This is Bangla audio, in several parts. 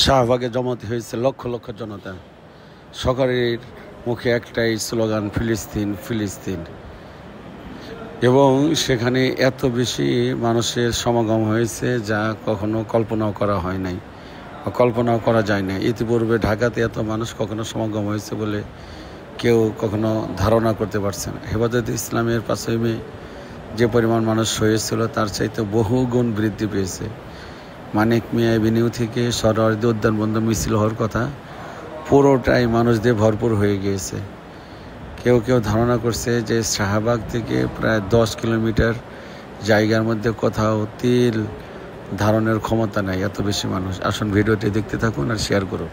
শাহবাগে জমাত হয়েছে লক্ষ লক্ষ জনতা। সকালের মুখে একটাই স্লোগান, ফিলিস্তিন ফিলিস্তিন। এবং সেখানে এত বেশি মানুষের সমাগম হয়েছে যা কখনো কল্পনাও করা হয় নাই, কল্পনাও করা যায় না। ইতিপূর্বে ঢাকাতে এত মানুষ কখনো সমাগম হয়েছে বলে কেউ কখনো ধারণা করতে পারছে না। হেফাজতে ইসলামের 5ই মে যে পরিমাণ মানুষ হয়েছিল তার চাইতে বহু গুণ বৃদ্ধি পেয়েছে। মানিক মিয়া এভিনিউ থেকে সরোয়ার্দী উদ্যান বন্ধ মিছিল হওয়ার কথা, পুরোটাই মানুষ দিয়ে ভরপুর হয়ে গিয়েছে। কেউ কেউ ধারণা করছে যে শাহবাগ থেকে প্রায় 10 কিলোমিটার জায়গার মধ্যে কোথাও তিল ধারণের ক্ষমতা নাই, এত বেশি মানুষ। আসুন ভিডিওটি দেখতে থাকুন আর শেয়ার করুন।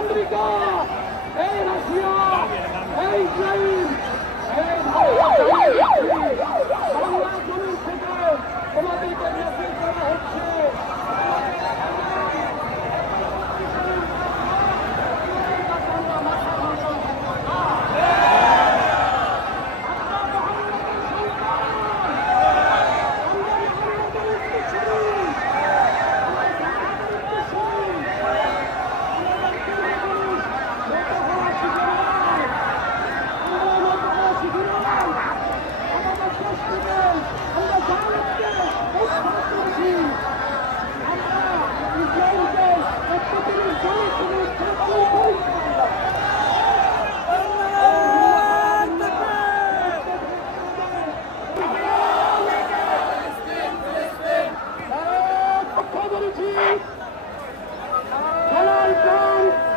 আমেরিকা, এই রাশিয়া, এই ইসরায়েল, এই